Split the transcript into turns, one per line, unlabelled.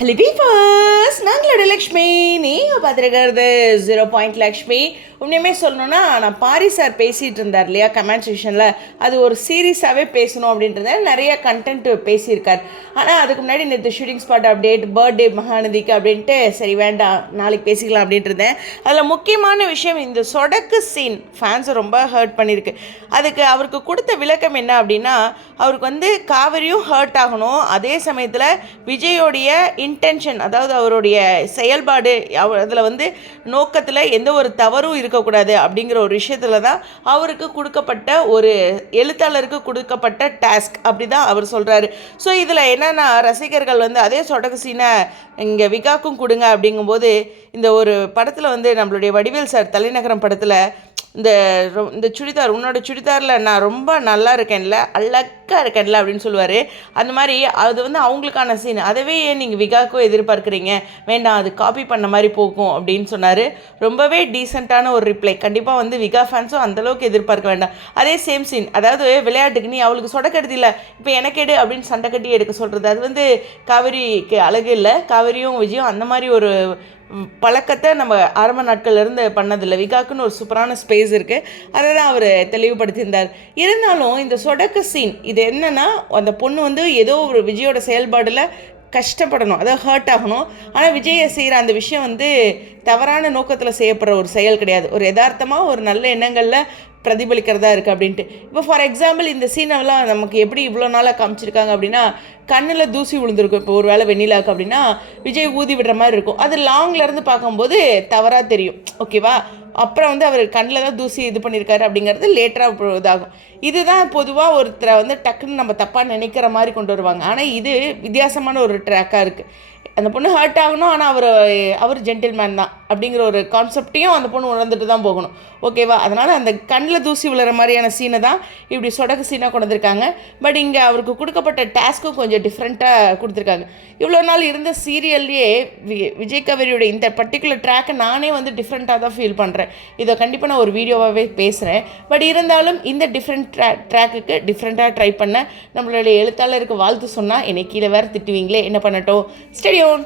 Hello பீஃபர்ஸ் நாங்களோட Lakshmi நீங்கள் பார்த்துருக்கிறது zero point Lakshmi. உண்மையுமே சொல்லணும்னா நான் பாரி சார் பேசிகிட்டு இருந்தார் இல்லையா கமெண்ட் செக்ஷனில் அது ஒரு சீரியஸாகவே பேசணும் அப்படின்றத நிறைய கண்டென்ட் பேசியிருக்கார். ஆனால் அதுக்கு முன்னாடி நேற்று ஷூட்டிங் ஸ்பாட் அப்டேட் பர்த்டே மகாநதிக்கு அப்படின்ட்டு சரி வேண்டாம் நாளைக்கு பேசிக்கலாம் அப்படின்ட்டு இருந்தேன் அதில் முக்கியமான விஷயம் இந்த சொடக்கு சீன் ஃபேன்ஸை ரொம்ப ஹர்ட் பண்ணியிருக்கு. அதுக்கு அவருக்கு கொடுத்த விளக்கம் என்ன அப்படின்னா அவருக்கு வந்து காவிரியும் ஹர்ட் ஆகணும். அதே சமயத்தில் விஜயோடைய இன்டென்ஷன் அதாவது அவருடைய செயல்பாடு அதில் வந்து நோக்கத்தில் எந்த ஒரு தவறும் இருக்கக்கூடாது அப்படிங்கிற ஒரு விஷயத்தில் தான் அவருக்கு கொடுக்கப்பட்ட ஒரு எழுத்தாளருக்கு கொடுக்கப்பட்ட டாஸ்க் அப்படி தான் அவர் சொல்கிறாரு ஸோ இதில் என்னென்னா ரசிகர்கள் வந்து அதே சொடக்கு சீனை இங்கே விகாக்கும் கொடுங்க அப்படிங்கும்போது இந்த ஒரு படத்தில் வந்து நம்மளுடைய வடிவேல் சார் தலைநகரம் படத்தில் இந்த இந்த சுடிதார் உன்னோட சுடிதாரில் நான் ரொம்ப நல்லா இருக்கேன்ல அழகாக இருக்கேன்ல அப்படின்னு சொல்லுவார். அந்த மாதிரி அது வந்து அவங்களுக்கான சீன் அதவே ஏன் நீங்கள் விகாக்கும் எதிர்பார்க்குறீங்க? வேண்டாம் அது காப்பி பண்ண மாதிரி போகும் அப்படின்னு சொன்னார். ரொம்பவே டீசெண்டான ஒரு ரிப்ளை கண்டிப்பாக வந்து விகா ஃபேன்ஸும் அந்தளவுக்கு எதிர்பார்க்க வேண்டாம். அதே சேம் சீன் அதாவது விளையாட்டுக்கு நீ அவளுக்கு சொடக்கடுதி இல்லை. இப்போ எனக்கு எடு அப்படின்னு சண்டை கட்டி எடுக்க சொல்கிறது அது வந்து காவிரிக்கு அழகு இல்லை. காவிரியும் விஜயும் அந்த மாதிரி ஒரு பழக்கத்தை நம்ம ஆரம்ப நாட்கள்லேருந்து பண்ணதில்லை விகாக்குன்னு ஒரு சூப்பரான ஸ்பேஸ் இருக்குது அதை தான் அவர் தெளிவுபடுத்தியிருந்தார். இருந்தாலும் இந்த சொடக்கு சீன் இது என்னன்னா அந்த பொண்ணு வந்து ஏதோ ஒரு விஜயோட செயல்பாடில் கஷ்டப்படணும் அதாவது ஹர்ட் ஆகணும். ஆனால் விஜயை செய்கிற அந்த விஷயம் வந்து தவறான நோக்கத்தில் செய்யப்படுற ஒரு செயல் கிடையாது. ஒரு யதார்த்தமாக ஒரு நல்ல எண்ணங்களில் பிரதிபலிக்கிறதா இருக்குது அப்படின்ட்டு. இப்போ ஃபார் எக்ஸாம்பிள் இந்த சீனெல்லாம் நமக்கு எப்படி இவ்வளோ நாளாக காமிச்சிருக்காங்க அப்படின்னா கண்ணில் தூசி விழுந்திருக்கும். இப்போ ஒரு வேளை வெண்ணிலாக்கு அப்படின்னா விஜய் ஊதி விடுற மாதிரி இருக்கும். அது லாங்லேருந்து பார்க்கும்போது தவறாக தெரியும். ஓகேவா அப்புறம் வந்து அவர் கண்ணில் தான் தூசி இது பண்ணியிருக்காரு அப்படிங்கிறது லேட்டராக இதாகும். இதுதான் பொதுவாக ஒருத்தரை வந்து டக்குன்னு நம்ம தப்பாக நினைக்கிற மாதிரி கொண்டு வருவாங்க. ஆனால் இது வித்தியாசமான ஒரு ட்ராக்காக இருக்குது அந்த பொண்ணு ஹர்ட் ஆகணும் ஆனால் அவர் அவர் ஜென்டில்மேன் தான் அப்படிங்கிற ஒரு கான்செப்டையும் அந்த பொண்ணு உணர்ந்துட்டு தான் போகணும். ஓகேவா அதனால் அந்த கண்ணில் தூசி விழுற மாதிரியான சீனை தான் இப்படி சொடக்கு சீனாக கொண்டு வந்திருக்காங்க பட் இங்கே அவருக்கு கொடுக்கப்பட்ட டாஸ்க்கும் கொஞ்சம் டிஃப்ரெண்ட்டாக கொடுத்துருக்காங்க. இவ்வளோ நாள் இருந்த சீரியல்லையே வி விஜய் கவரியோட இந்த பர்டிகுலர் ட்ராக்கை நானே வந்து டிஃப்ரெண்ட்டாக தான் ஃபீல் பண்ணுறேன் இதை கண்டிப்பாக நான் ஒரு வீடியோவாகவே பேசுகிறேன் பட் இருந்தாலும் இந்த டிஃப்ரெண்ட் ட்ரா ட்ராக்குக்கு டிஃப்ரெண்ட்டாக ட்ரை பண்ண நம்மளுடைய எழுத்தாளருக்கு வாழ்த்து சொன்னால் என்னை கீழே வேறு திட்டுவீங்களே. என்ன பண்ணட்டும்? ஸ்டே येऊन